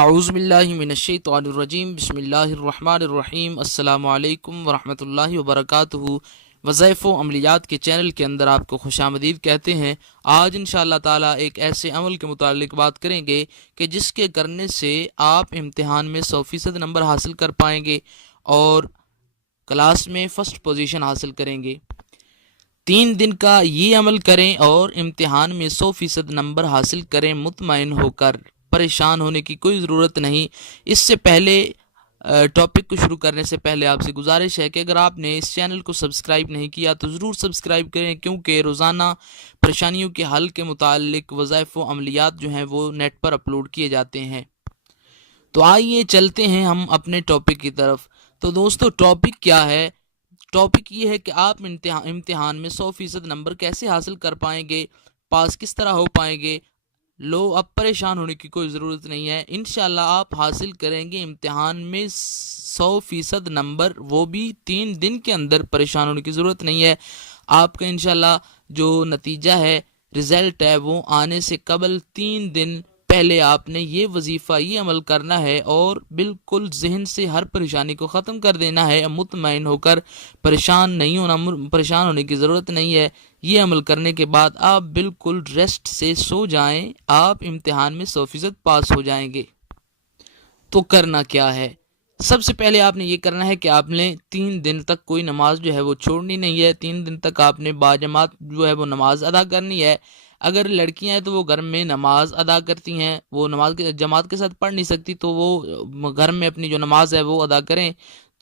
اعوذ باللہ من الشیطان الرجیم بسم اللہ الرحمن الرحیم السلام علیکم ورحمۃ اللہ وبرکاتہ۔ وظائف و عملیات کے چینل کے اندر آپ کو خوش آمدید کہتے ہیں۔ آج انشاءاللہ تعالی ایک ایسے عمل کے متعلق بات کریں گے کہ جس کے کرنے سے آپ امتحان میں 100% نمبر حاصل کر پائیں گے اور کلاس میں فرسٹ پوزیشن حاصل کریں گے۔ 3 دن کا یہ عمل کریں اور امتحان میں 100% نمبر حاصل کریں مطمئن ہو کر، پریشان ہونے کی کوئی ضرورت نہیں۔ اس سے پہلے ٹاپک کو شروع کرنے سے پہلے آپ سے گزارش ہے کہ اگر آپ نے اس چینل کو سبسکرائب نہیں کیا تو ضرور سبسکرائب کریں، کیونکہ روزانہ پریشانیوں کے حل کے متعلق وظائف و عملیات جو ہیں وہ نیٹ پر اپلوڈ کیے جاتے ہیں۔ تو آئیے چلتے ہیں ہم اپنے ٹاپک کی طرف۔ تو دوستو ٹاپک کیا ہے؟ ٹاپک یہ ہے کہ آپ امتحان میں 100% نمبر کیسے حاصل کر پائیں گے، پاس کس طرح ہو پائیں گے۔ اب پریشان ہونے کی کوئی ضرورت نہیں ہے، انشاءاللہ آپ حاصل کریں گے امتحان میں 100% نمبر، وہ بھی 3 دن کے اندر۔ پریشان ہونے کی ضرورت نہیں ہے، آپ کا انشاءاللہ جو نتیجہ ہے، رزلٹ ہے، وہ آنے سے قبل 3 دن پہلے آپ نے یہ وظیفہ، یہ عمل کرنا ہے اور بالکل ذہن سے ہر پریشانی کو ختم کر دینا ہے، مطمئن ہو کر۔ پریشان ہونے کی ضرورت نہیں ہے۔ یہ عمل کرنے کے بعد آپ بالکل ریسٹ سے سو جائیں، آپ امتحان میں 100% پاس ہو جائیں گے۔ تو کرنا کیا ہے؟ سب سے پہلے آپ نے یہ کرنا ہے کہ آپ نے 3 دن تک کوئی نماز جو ہے وہ چھوڑنی نہیں ہے۔ 3 دن تک آپ نے باجماعت جو ہے وہ نماز ادا کرنی ہے۔ اگر لڑکیاں ہیں تو وہ گھر میں نماز ادا کرتی ہیں، وہ نماز جماعت کے ساتھ پڑھ نہیں سکتی تو وہ گھر میں اپنی جو نماز ہے وہ ادا کریں۔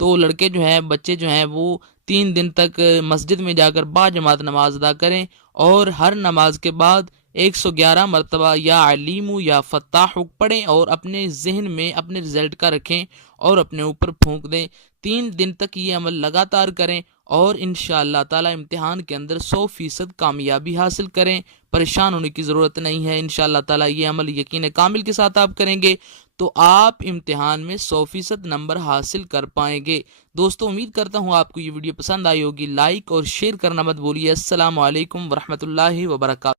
تو لڑکے جو ہیں، بچے جو ہیں، وہ 3 دن تک مسجد میں جا کر باجماعت نماز ادا کریں اور ہر نماز کے بعد 111 مرتبہ یا علیم یا فتاح پڑھیں اور اپنے ذہن میں اپنے رزلٹ کا رکھیں اور اپنے اوپر پھونک دیں۔ 3 دن تک یہ عمل لگاتار کریں اور انشاءاللہ تعالی امتحان کے اندر 100% کامیابی حاصل کریں۔ پریشان ہونے کی ضرورت نہیں ہے، انشاءاللہ تعالی یہ عمل یقین کامل کے ساتھ آپ کریں گے تو آپ امتحان میں 100% نمبر حاصل کر پائیں گے۔ دوستو امید کرتا ہوں آپ کو یہ ویڈیو پسند آئی ہوگی، لائک اور شیئر کرنا مت بھولیے۔ السلام علیکم ورحمۃ اللہ وبرکاتہ۔